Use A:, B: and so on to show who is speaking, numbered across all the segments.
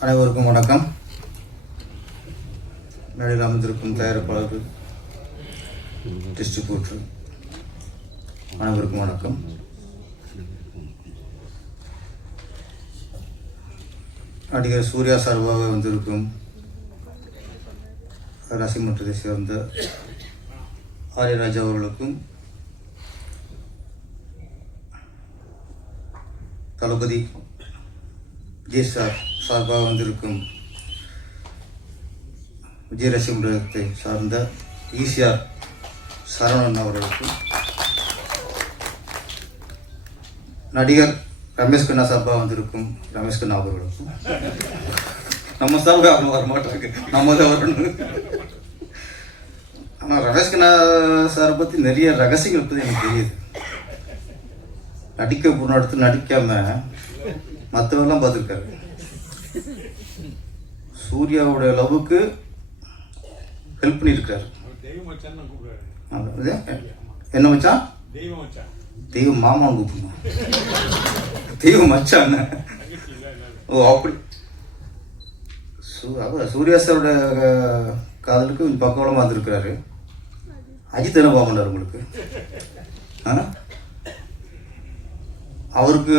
A: அனைவருக்கும் வணக்கம். மேடையில் அமைந்திருக்கும் தயாரிப்பாளர்கள் டிஸ்ட்ரிபியூட்டர் அனைவருக்கும் வணக்கம். நடிகர் சூர்யா சார்பாக வந்திருக்கும் ரசிமன்றத்தை சேர்ந்த ஆரியராஜா அவர்களுக்கும் தளபதி விஜய் சார் சார்பாக வந்திருக்கும் விஜய் ரசிகத்தை சார்ந்த ஈசிஆர் சரவணன் அவர்களுக்கும் நடிகர் ரமேஷ் கண்ணா சார்பாக வந்திருக்கும் ரமேஷ் கண்ணா அவர்களுக்கும் நம்ம சார்பாக அவங்க வரமாட்டாங்க நம்ம தான் வரணும். ஆனால் ரமேஷ் கண்ணா சாரை பற்றி நிறைய ரகசியங்கள் பற்றி எனக்கு தெரியுது. நடிக்க போன இடத்துல நடிக்காமல் மற்றவெல்லாம் பார்த்துருக்காரு. சூர்யாவோட லவ்வுக்கு ஹெல்ப் பண்ணியிருக்காரு என்ன மச்சான்?
B: தெய்வம்
A: மாமான்னு கூப்பிடணும் தெய்வம் மச்சான். ஓ அப்படி. சூ அதான் சூர்யா சாரோட காதலுக்கு கொஞ்சம் பக்கவளமாக வந்திருக்கிறாரு. அஜித் என்ன பார்க்க மாட்டார் உங்களுக்கு? அவருக்கு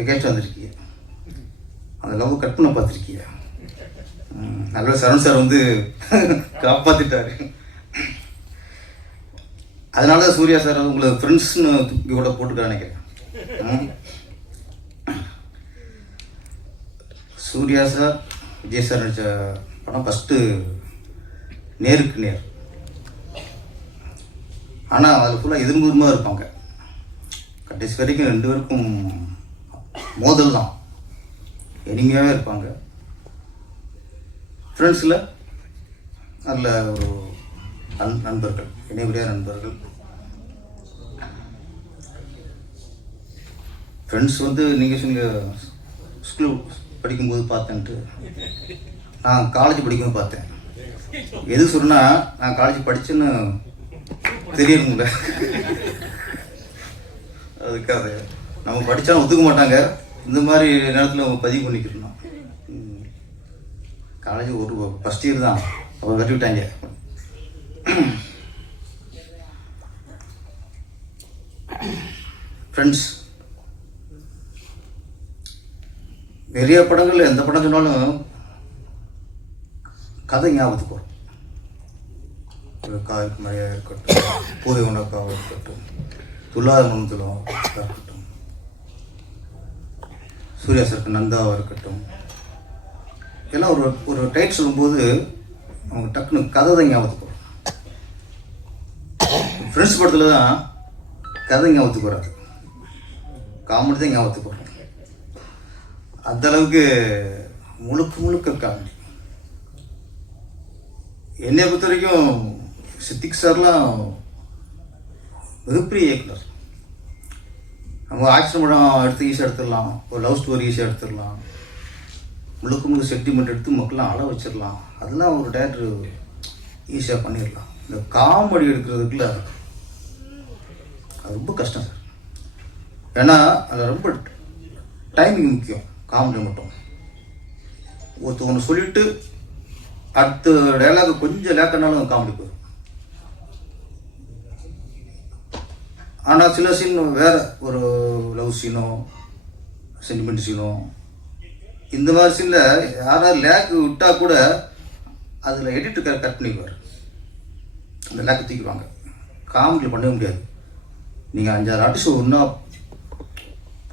A: எகேன்ஸ்ட் வந்திருக்கீங்க அந்த லவ் கட் பண்ண பார்த்துருக்கீங்க நல்ல சரண் சார் வந்து காப்பாற்றிட்டாரு அதனால தான் சூர்யா சார் உங்களை ஃப்ரெண்ட்ஸ்னு தூக்கி கூட போட்டுக்க நினைக்கிறேன். சூர்யா சார் விஜய் சார் நடித்த படம் ஃபஸ்ட்டு நேருக்கு நேர். ஆனால் அதில் ஃபுல்லாக எதிர்முகமாக இருப்பாங்க. கடைசி வரைக்கும் ரெண்டு பேருக்கும் மோதல் தான். இனிமையாகவே இருப்பாங்க. ஃப்ரெண்ட்ஸில் நல்ல ஒரு நண் நண்பர்கள் இணையபடியாக நண்பர்கள். ஃப்ரெண்ட்ஸ் வந்து நீங்கள் சொன்னீங்க ஸ்கூல் படிக்கும்போது பார்த்தேன்ட்டு. நான் காலேஜ் படிக்கும்போது பார்த்தேன். எது சொன்னால் நான் காலேஜ் படித்தேன்னு தெரியணுங்கள அதுக்காக. நம்ம படித்தா ஒத்துக்க மாட்டாங்க. இந்த மாதிரி நேரத்தில் அவங்க பதிவு பண்ணிக்கிறணும். காலேஜ் ஒரு ஃபஸ்ட் இயர் தான். அப்போ கட்டி விட்டாங்க. ஃப்ரெண்ட்ஸ் நிறைய படங்கள் எந்த படம் சொன்னாலும் கதை ஞாபகத்துக்கு வரும். காதல் மழையாக இருக்கட்டும் பூதை உணக்காக இருக்கட்டும் துல்லாத மனத்திலும் சூர்யா சருக்கு நந்தாவாக இருக்கட்டும். எல்லாம் ஒரு ஒரு டைட் சொல்லும்போது அவங்க டக்குன்னு கதை தான் ஞாபகத்துக்கு வரும். ஃப்ரெண்ட்ஸ் படத்தில் தான் கதை ஞாபகத்துக்கு வராது. காமெடி தான் ஞாபகத்துக்கு வரும். அந்த அளவுக்கு முழுக்க முழுக்க காமெடி என்னை பொறுத்த வரைக்கும் சித்திக் சார்லாம் மிகப்பெரிய இயக்குனர். நம்ம ஆக்ஷன் படம் எடுத்து ஈஸியாக எடுத்துடலாம். ஒரு லவ் ஸ்டோரி ஈஸியாக எடுத்துடலாம். முழுக்க முழுக்க செட்டிமெண்ட் எடுத்து மக்கள்லாம் அழ வச்சிடலாம். அதெல்லாம் ஒரு டேரக்டர் ஈஸியாக பண்ணிடலாம். இந்த காமெடி எடுக்கிறதுக்குள்ள அது ரொம்ப கஷ்டம் சார். ஏன்னா அதில் ரொம்ப டைமிங் முக்கியம். காமெடி மட்டும். ஒருத்தர் ஒன்று சொல்லிட்டு அடுத்த டைலாக் கொஞ்சம் லேக்கனாலும் காமெடி போயிடும். ஆனால் சில சீன் வேறு ஒரு லவ் சீனோ சென்டிமெண்ட் சீனோ இந்த மாதிரி சீனில் யாராவது லேக் விட்டால் கூட அதில் எடிட்டர் கட் பண்ணிக்குவார். அந்த லேக் தூக்கிடுவாங்க. காமெடியில் பண்ணவே முடியாது. நீங்கள் அஞ்சாறு ஆர்டிஸ்ட் ஒன்றா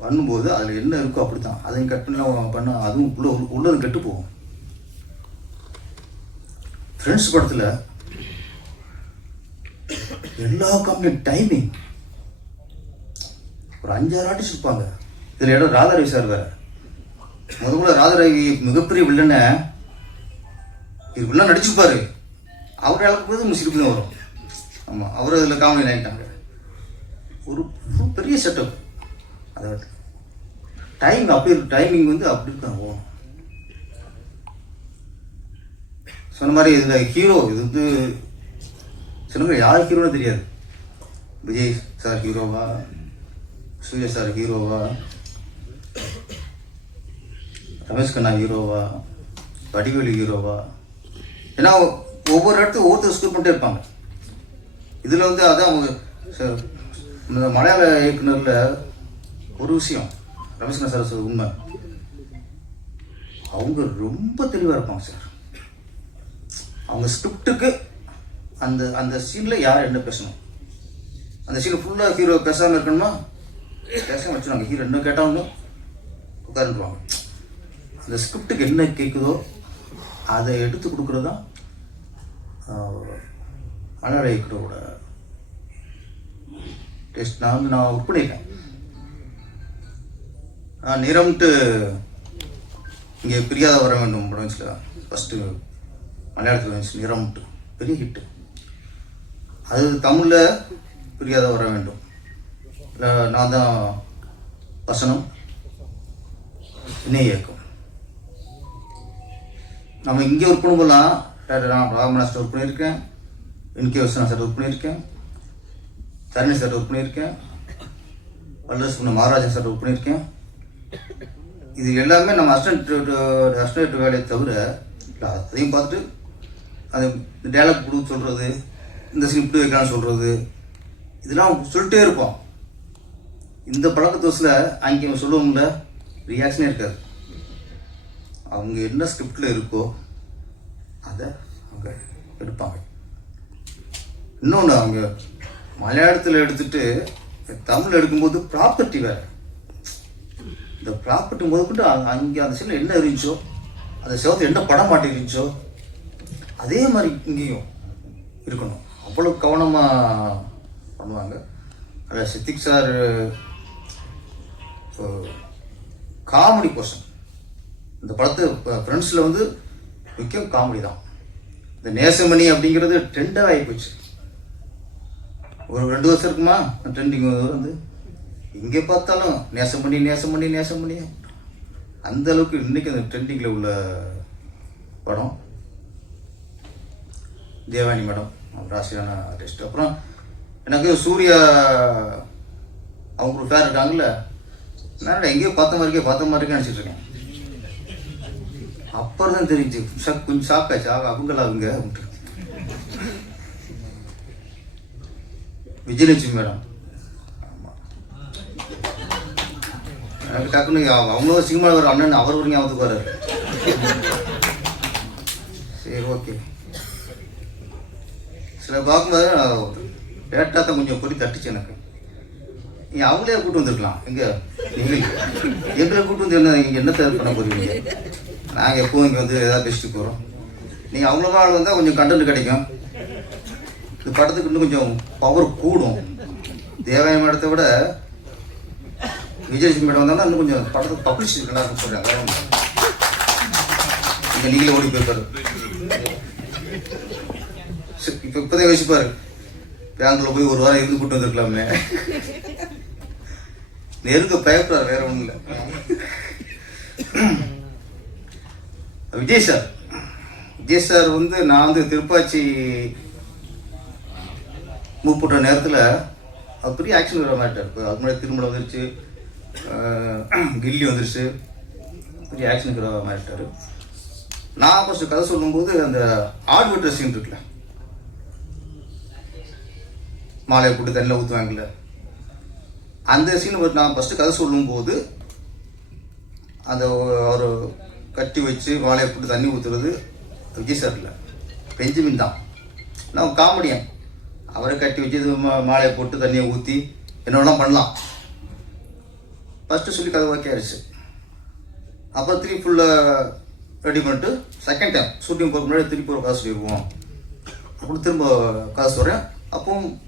A: பண்ணும்போது அதில் என்ன இருக்கோ அப்படி தான் அதையும் கட் பண்ணி பண்ண அதுவும் உள்ள உள்ளது கெட்டு போகும். ஃப்ரெண்ட்ஸ் படத்தில் எல்லா கம்பெனியும் டைமிங் ஒரு அஞ்சாறு ஆர்டிஸ்ட் இருப்பாங்க இதில் இடம் ராதாரவி சார் வேற. முத முதல்ல ராதாரவி மிகப்பெரிய வில்லனை இது வில்லன் நடிச்சுப்பாரு. அவர் இழக்கும் போது சிரிப்பு தான் வரும். ஆமாம் அவர் அதில் காமெடி ஆகிட்டாங்க ஒரு ஒரு பெரிய செட்டப் அதாவது டைம் அப்படி டைமிங் வந்து அப்படி தான் சொன்ன மாதிரி இதில் ஹீரோ இது வந்து சொன்ன மாதிரி யார் ஹீரோன்னு தெரியாது. விஜய் சார் ஹீரோவா சூர்யா சார் ஹீரோவா ரமேஷ் கண்ணா ஹீரோவா வடிவேலு ஹீரோவா ஏன்னா ஒவ்வொரு இடத்துக்கும் ஒவ்வொருத்தர் ஸ்கூல் பண்ணிட்டே இருப்பாங்க. இதில் வந்து அதான் அவங்க இந்த மலையாள இயக்குனரில் ஒரு விஷயம் ரமேஷ் கண்ணா சார் உண்மை. அவங்க ரொம்ப தெளிவாக இருப்பாங்க சார் அவங்க ஸ்கிரிப்டுக்கு அந்த அந்த சீனில் யார் என்ன பேசணும்? அந்த சீனில் ஃபுல்லாக ஹீரோ பேசாமல் இருக்கணுமா? பேசாமல் வச்சுருவாங்க ஹீரோ என்ன கேட்டாலும் உட்காந்துருவாங்க அந்த ஸ்கிரிப்டுக்கு என்ன கேட்குதோ அதை எடுத்து கொடுக்குறது தான் மலையாள இயக்கரோட டெஸ்ட் நான் வந்து நான் ஒர்க் பண்ணியிருக்கேன் நான் நிறம்ட்டு இங்கே பிரியாத வர வேண்டும் படம் ஃபஸ்ட்டு மலையாளத்தில் வந்துச்சு நிறம்ட்டு பெரிய ஹிட்டு அது தமிழில் பிரியாத வர வேண்டும். நான் தான் வசனம் இணை இயக்கம். நம்ம இங்கே ஒர்க் பண்ணும்போதெல்லாம் நான் ராமநாஸ்டர் ஒர்க் பண்ணியிருக்கேன். இன்கே வசனா சார் ஒர்க் பண்ணியிருக்கேன். தரணி சார் ஒர்க் பண்ணியிருக்கேன். வல்லரசு பண்ண மகாராஜா சார் ஒர்க் பண்ணியிருக்கேன். இது எல்லாமே நம்ம அஸ்டன்ட் அஸ்டன்ட் வேலையை தவிர அதையும் பார்த்துட்டு அது டேலாக் கொடுக்க சொல்கிறது இந்த சீன் இப்படி வைக்கலாம்னு சொல்கிறது இதெல்லாம் சொல்லிட்டே இருப்போம். இந்த பழக்க தோசில் அங்கே சொல்லுவோம்ல ரியாக்ஷனே இருக்காது. அவங்க என்ன ஸ்கிரிப்டில் இருக்கோ அதை அவங்க எடுப்பாங்க. இன்னொன்று அவங்க மலையாளத்தில் எடுத்துட்டு தமிழ் எடுக்கும்போது ப்ராப்பர்ட்டி வேறு. இந்த ப்ராப்பர்ட்டி முதற்கொண்டு அங்கே அந்த சீனில் என்ன இருந்துச்சோ அந்த செவத்து என்ன படம் மாட்டிருந்துச்சோ அதே மாதிரி இங்கேயும் இருக்கணும். அவ்வளோ கவனமாக பண்ணுவாங்க. அதில் சித்திக் சார் காமெடி பர்சன் இந்த படத்து ஃப்ரெண்ட்ஸில் வந்து முக்கியம் காமெடி தான். இந்த நேசமணி அப்படிங்கிறது ட்ரெண்டாக ஆகி போச்சு. ஒரு ரெண்டு வருஷம் இருக்குமா ட்ரெண்டிங் வந்து எங்கே பார்த்தாலும் நேசம் பண்ணி நேசம் பண்ணி நேசம் பண்ணி அந்த அளவுக்கு இன்னைக்கு அந்த ட்ரெண்டிங்கில் உள்ள படம். தேவானி மேடம் ராசியான ஆர்டிஸ்ட் அப்புறம் எனக்கு சூர்யா அவங்க ஒரு ஃபேர் இருக்காங்கல்ல நான் எங்கேயோ பார்த்த மாதிரி இருக்கே பார்த்த மாதிரி இருக்கே நினச்சிட்டு இருக்கேன். அப்புறம் தான் தெரிஞ்சு ஷாக் கொஞ்சம் ஷாக் ஆச்சு. ஆக அவங்களா அவங்க விஜயலட்சுமி மேடம். எனக்கு டக்குன்னு அவங்களும் சினிமாவில் வர அண்ணன் அவர் ஒரு ஞாபகத்துக்கு வர்றாரு. சரி ஓகே. சில பார்க்கும்போது லேட்டாக தான் கொஞ்சம் பொறி தட்டுச்சு எனக்கு. நீங்கள் அவங்களே கூட்டு வந்திருக்கலாம். எங்கே? எங்களுக்கு எங்களை கூட்டு வந்து என்ன நீங்கள் என்னத்தை பண்ண போகிறீங்க நாங்கள் எப்போவும் இங்கே வந்து எதாவது பேசிட்டு போகிறோம் நீங்கள் அவ்வளோ ஆள் வந்தால் கொஞ்சம் கண்டென்ட் கிடைக்கும். இந்த படத்துக்கு இன்னும் கொஞ்சம் பவர் கூடும். தேவாய மேடத்தை விட விஜயலட்சுமி மேடம் வந்தாங்கன்னா இன்னும் கொஞ்சம் படத்துக்கு பப்ளிஷ் நல்லா இருக்கும் சொல்கிறாங்க இங்கே நீங்களே ஓடி போயிருப்பாரு சரி, இப்போ இப்போதான் யோசிப்பாரு பேங்களூர் போய் ஒரு வாரம் இருந்து கூட்டு வந்திருக்கலாமே. நெருங்க பயப்படுறாரு வேற ஒன்றும் இல்லை. விஜய் சார். விஜய் சார் வந்து நான் வந்து திருப்பாச்சி மூப்பிட்ட நேரத்தில் அது பெரிய ஆக்ஷன் வர மாட்டார் இப்போ அது முன்னாடி திருமணம் வந்துருச்சு. கில்லி வந்துருச்சு. பெரிய ஆக்ஷனுக்கு வர மாட்டார் நான் ஃபஸ்ட்டு கதை சொல்லும்போது அந்த ஆடு வெட்டுற சீன் இருக்குல்ல. மாலையை போட்டு தண்ணியில் ஊற்றுவாங்கல்ல அந்த சீன் நான் ஃபஸ்ட்டு கதை சொல்லும்போது அந்த ஒரு கட்டி வச்சு வாழையை போட்டு தண்ணி ஊற்றுறது விஜய் சார் இல்லை பெஞ்சமின் தான். நான் காமெடியன் அவரை கட்டி வச்சு இது மா- மாலையை போட்டு தண்ணியை ஊற்றி என்னெல்லாம் பண்ணலாம். ஃபஸ்ட்டு சொல்லி கதை ஓகே ஆயிடுச்சு. அப்புறம் திருப்பி ஃபுல்லாக ரெடி பண்ணிட்டு செகண்ட் டைம் ஷூட்டிங் போகிற முன்னாடி திருப்பி ஒரு காசு சொல்லிடுவோம். அப்படின்னு திரும்ப காசு வரேன் அப்பவும்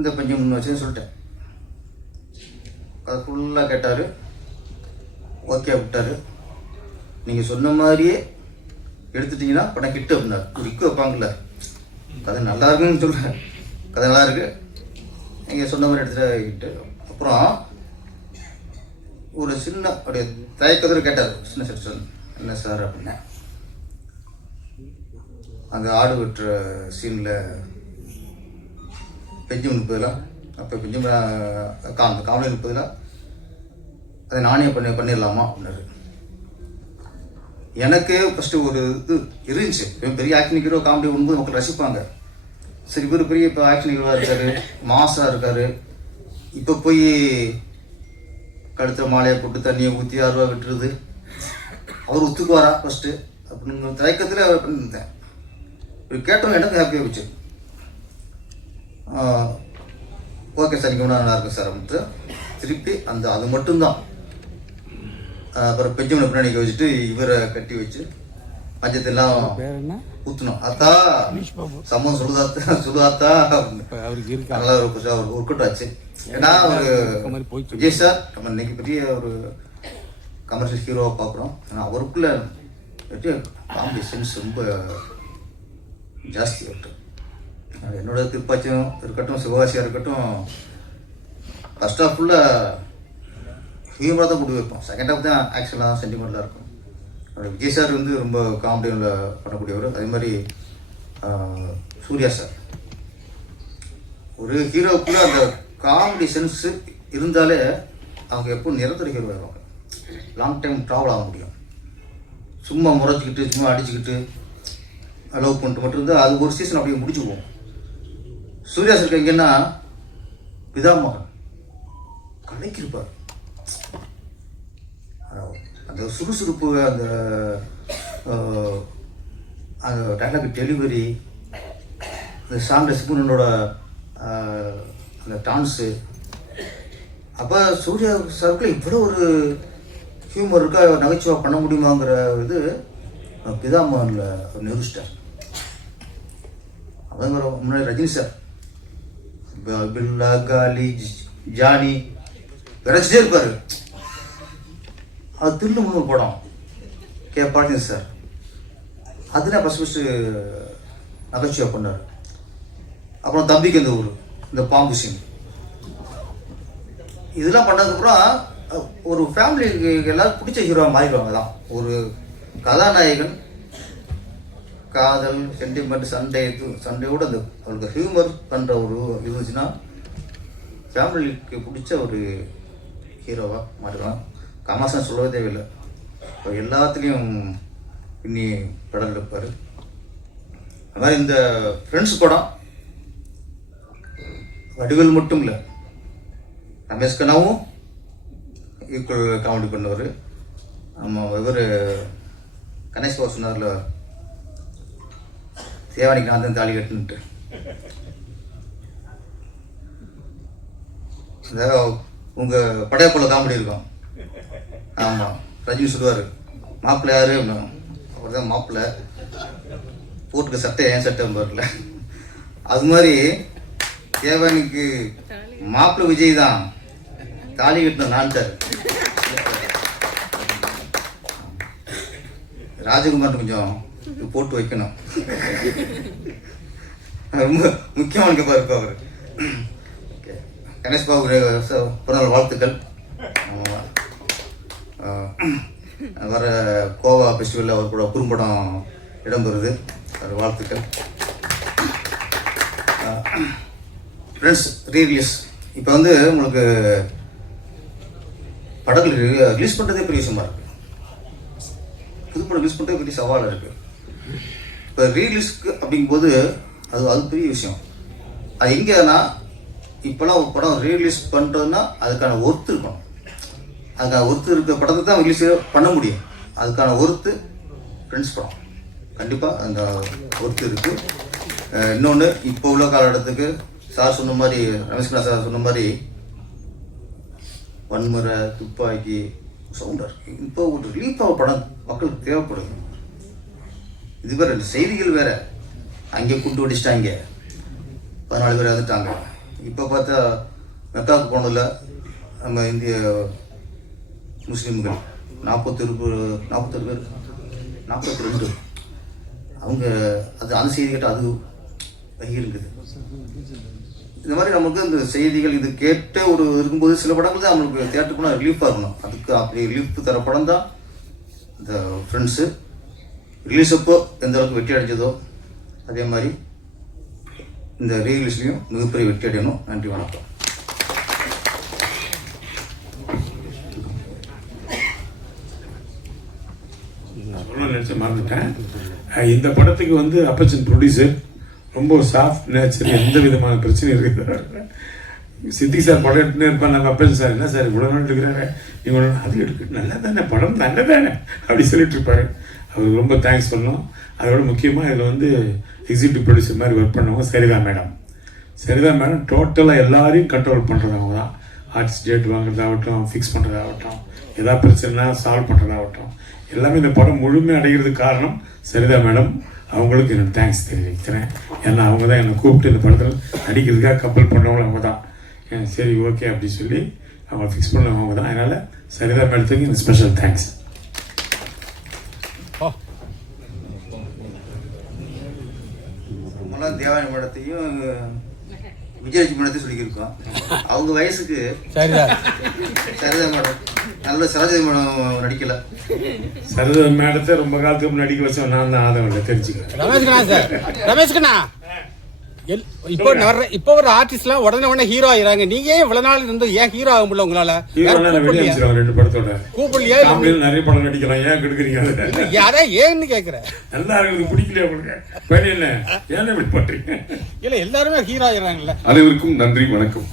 A: இந்த பஞ்சம் முன்ன வச்சுன்னு சொல்லிட்டேன். அது ஃபுல்லாக கேட்டார். ஓகே விட்டார். நீங்கள் சொன்ன மாதிரியே எடுத்துட்டீங்கன்னா படம் கிட்ட அப்படின்னார் ரிக்கு வைப்பாங்கல்ல. கதை நல்லா இருக்குன்னு சொல்கிறேன் கதை நல்லா இருக்கு. நீங்கள் சொன்ன மாதிரி எடுத்துகிட்டு அப்புறம் ஒரு சின்ன அப்படியே தயக்கத்தில் கேட்டார். சின்ன செக்ஷன் என்ன சார் அப்படின்னேன் அங்கே ஆடு வெட்டுற சீனில் பெஞ்சு முப்பதுல அப்போ பெஞ்சு கா அந்த காவலி முப்பதுல அதை நானே பண்ணி பண்ணிடலாமா? அப்படின்னாரு. எனக்கு ஃபஸ்ட்டு ஒரு இது இருந்துச்சு. இவன் பெரிய ஆக்ஷன் ஹீரோ காமெடி வரும்போது மக்கள் ரசிப்பாங்க. சரி இவர் பெரிய இப்போ ஆக்ஷன் ஹீரோவாக இருக்காரு மாசாக இருக்காரு. இப்போ போய் கழுத்த மாலையை போட்டு தண்ணியை ஊற்றி அருவா விட்டுருது அவர் ஒத்துக்குவாரா ஃபஸ்ட்டு அப்படின்னு தயக்கத்தில் பண்ணியிருந்தேன். இப்படி கேட்டவங்க எனக்கு ஹாப்பியாக போச்சு? ஓகே சார் நீங்கள் நல்லா இருக்கும் சார் அப்படின்ட்டு திருப்பி அந்த அது மட்டும்தான். அப்புறம் பெஞ்சமனை பின்னாடி வச்சுட்டு இவரை கட்டி வச்சு
C: என்ன?
A: ஊற்றணும் அத்தா சம்மம்
C: அவருக்கு இருக்கா?
A: நல்லா ஒரு கொஞ்சம் ஒரு ஒர்க் அவுட் ஆச்சு. ஏன்னா ஒரு விஜய் சார் நம்ம இன்னைக்கு பெரிய ஒரு கமர்ஷியல் ஹீரோவை பார்க்குறோம் ஆனால் அவருக்குள்ள காமெடி சென்ஸ் ரொம்ப ஜாஸ்தி அது என்னோட திருப்பாச்சியும் இருக்கட்டும் சிவகாசியாக இருக்கட்டும் ஃபர்ஸ்ட் ஹாஃப் ஃபுல்லாக ஹியூமராக தான் கொண்டு வைப்போம். செகண்ட் ஹாஃப் தான் ஆக்சுவலாக சென்டிமெண்ட்டாக இருக்கும். அதோட விஜய் சார் வந்து ரொம்ப காமெடியில் பண்ணக்கூடியவர். அதே மாதிரி சூர்யா சார். ஒரு ஹீரோக்குள்ள அந்த காமெடி சென்ஸ் இருந்தாலே அவங்க எப்போ நிரந்தர ஹீரோ ஆயிடுவாங்க. லாங் டைம் ட்ராவல் ஆக முடியும். சும்மா முறைச்சிக்கிட்டு சும்மா அடிச்சுக்கிட்டு லவ் பண்ணிட்டு மட்டும் இருந்தால் அது ஒரு சீசன் அப்படியே முடிச்சு போவோம் சூர்யா சார் எங்கன்னா பிதாமகன் கலைக்கு அந்த சுறுசுறுப்பு அந்த அந்த டைலாக் டெலிவரி அந்த சாங் சிகுனனோட அந்த டான்ஸு அப்போ சூர்யா சாருக்கு இவ்வளோ ஒரு ஹியூமர் இருக்கா? நகைச்சுவாக பண்ண முடியுமாங்கிற இது பிதாமோகனில் பிதாமகனில் நிரூபிச்சிட்டார். அதங்கிற முன்னாடி ரஜினி சார். ப- காலி ஜானி விரைச்சிட்டே இருப்பார். அது தில்லு முழு படம். கே. பாண்டியன் சார் அதில் ஃபஸ்ட் ஃபஸ்ட்டு நகைச்சுவை பண்ணார். அப்புறம் தம்பிக்கு இந்த ஊர் இந்த பாம்பு சிங் இதெல்லாம் பண்ணதுக்கப்புறம் ஒரு ஃபேமிலிக்கு எல்லாரும் பிடிச்ச ஹீரோவாக மாறிடுவாங்க தான். ஒரு கதாநாயகன் காதல் சென்டிமெண்ட் சண்டை இது சண்டையோட அந்த அவளுக்கு ஹியூமர் பண்ணுற ஒரு இருந்துச்சுன்னா ஃபேமிலிக்கு பிடிச்ச ஒரு ஹீரோவாக மாறிடுவான் கமல்ஹாசன் சொல்லவே தேவையில்லை. இப்போ எல்லாத்துலேயும் இன்னி படம் எடுப்பார். அது மாதிரி இந்த ஃப்ரெண்ட்ஸ் படம் வடிவல் மட்டும் இல்லை. ரமேஷ் கண்ணாவும் ஈக்குவல் காமெடி பண்ணுவார். நம்ம இவர் கணேஷ் பாபு சொன்னார்ல தேவானிக்கு நான் தான் தாலி கட்டுன்ட்டு இந்த உங்கள் படையப்போல காமெடி இருக்கும். ஆமாம் ரஜினி சொல்லுவார் மாப்பிள்ளை யாரு? அவர் தான் மாப்பிள்ளை. போட்டுக்க சட்டை ஏன் சட்டை பாருல அது மாதிரி தேவனுக்கு மாப்பிள்ளை விஜய் தான். தாலி கட்டின நான்ட்டார் ராஜகுமார் கொஞ்சம் போட்டு வைக்கணும். ரொம்ப முக்கியமான கப்பா இருக்கும் அவர். கணேஷ் பாபு பிறந்த வாழ்த்துக்கள். வர கோவா ஃபெஸ்டிவலில் அவர் கூட குறும்படம் இடம்பெறுது. அவர் வாழ்த்துக்கள். ஃப்ரெண்ட்ஸ் ரீரிலீஸ் இப்போ வந்து உங்களுக்கு படங்கள் ரிலீஸ் பண்ணுறதே பெரிய விஷயமா இருக்கு. புது படம் ரிலீஸ் பண்ணுறது பெரிய சவாலாக இருக்கு. இப்போ ரீலீஸ்க்கு அப்படிங்கும்போது அது அது பெரிய விஷயம். அது எங்கேனா இப்போலாம் ஒரு படம் ரீலீஸ் பண்ணுறதுன்னா அதுக்கான ஒர்த்து இருக்கணும். அதுக்கான ஒர்த்து இருக்க படத்தை தான் ரிலீஸ் பண்ண முடியும். அதுக்கான ஒர்த்து ஃப்ரெண்ட்ஸ் படம். கண்டிப்பாக அந்த ஒர்த்து இருக்குது இன்னொன்று இப்போ உள்ள காலகட்டத்துக்கு சார் சொன்ன மாதிரி ரமேஷ்குமார் சார் சொன்ன மாதிரி வன்முறை துப்பாக்கி சவுண்டர் இப்போ ஒரு ரிலீஃப் ஆக படம் மக்களுக்கு தேவைப்படுது. இது வேற இந்த செய்திகள் வேற. அங்கே குண்டு ஓடிச்சிட்டாங்க பதினாலு பேர் இறந்துட்டாங்க. இப்போ பார்த்தா மெக்காவுக்கு போனதில் நம்ம இந்திய முஸ்லீம்கள் நாற்பத்தொரு நாற்பத்தொரு பேர் நாற்பத்தி ரெண்டு. அவங்க அது அந்த செய்தி கேட்டால் அது இருக்குது. இந்த மாதிரி நமக்கு இந்த செய்திகள் இது கேட்டு ஒரு இருக்கும்போது சில படங்கள் தான் நம்மளுக்கு தேட்டர் ரிலீஃபாக இருக்கணும். அதுக்கு அப்படி ரிலீஃப் தர படம் தான் இந்த ஃப்ரெண்ட்ஸு ரிலீஸ் அப்போ எந்த அளவுக்கு வெற்றி அடைஞ்சதோ அதே மாதிரி இந்த ரீரிலீஸ்லையும் மிகப்பெரிய வெற்றி அடையணும். நன்றி வணக்கம்.
C: நினச்சி மறந்துட்டேன். இந்த படத்துக்கு வந்து அப்பச்சின் ப்ரொடியூசர் ரொம்ப சாஃப்ட் நேச்சர் எந்த விதமான பிரச்சனையும் இருக்கிறாரு சித்திக் சார் படம் எடுத்துனே இருப்பார். நம்ம அப்பன் சார் என்ன சார் இவ்வளோ நாள் எடுக்கிறாரு? இவ்வளோ அது எடுக்க நல்லா தானே படம் நல்ல தானே அப்படி சொல்லிட்டு இருப்பாரு. அவருக்கு ரொம்ப தேங்க்ஸ் பண்ணோம். அதோட முக்கியமாக இதில் வந்து எக்ஸிக்யூட்டிவ் ப்ரொடியூசர் மாதிரி ஒர்க் பண்ணவங்க சரிதா மேடம் சரிதா மேடம் டோட்டலாக எல்லாரையும் கண்ட்ரோல் பண்ணுறதவங்க தான். ஆர்ட்ஸ் டேட் வாங்குறதாகட்டும் ஃபிக்ஸ் பண்ணுறதாகட்டும் எதாவது பிரச்சனைனா சால்வ் பண்ணுறதாகட்டும் எல்லாமே இந்த படம் முழுமை அடைகிறதுக்கு காரணம் சரிதா மேடம் அவங்களுக்கு என்னோட தேங்க்ஸ் தெரிவிக்கிறேன். ஏன்னா அவங்க தான் என்னை கூப்பிட்டு இந்த படத்தில் நடிக்கிறதுக்காக கப்பல் பண்ணவங்களும் அவங்க தான். சரி ஓகே அப்படி சொல்லி அவங்க ஃபிக்ஸ் பண்ணவங்க அவங்க தான். அதனால் சரிதா மேடத்துக்கு எனக்கு ஸ்பெஷல் தேங்க்ஸ்
A: நம்மளாம் தேவானி படத்தையும் விஜயலட்சுமி படத்தையும் சொல்லியிருக்கோம். அவங்க வயசுக்கு சரிதா மேடம். நல்ல சரோஜதி மேடம் நடிக்கல.
C: சரிதா மேடத்தை ரொம்ப காலத்துக்கு முன்னாடி நடிக்க வச்சவன் நான் தான் ஆதவன் தெரிஞ்சுக்கிறேன்.
D: இப்போ இப்போ ஒரு ஆர்டிஸ்ட்லாம் உடனே உடனே ஹீரோ ஆயிராங்க நீங்க ஏன் இவ்வளவு நாள் இருந்து ஏன் ஹீரோ ஆக முடியல உங்களால?
C: ரெண்டு படத்தோட.
D: கூப்பிடலையா
C: நிறைய படம் நடிக்கலாம் ஏன் கெடுக்குறீங்க
D: யாரா ஏன்னு கேக்குறேன்
C: நல்லா பிடிக்கலையா உங்களுக்கு? பையன் என்ன? ஏன் இப்படி பண்றீங்க?
D: இல்ல எல்லாருமே ஹீரோ ஆயிடுறாங்கல்ல.
E: அனைவருக்கும் நன்றி வணக்கம்.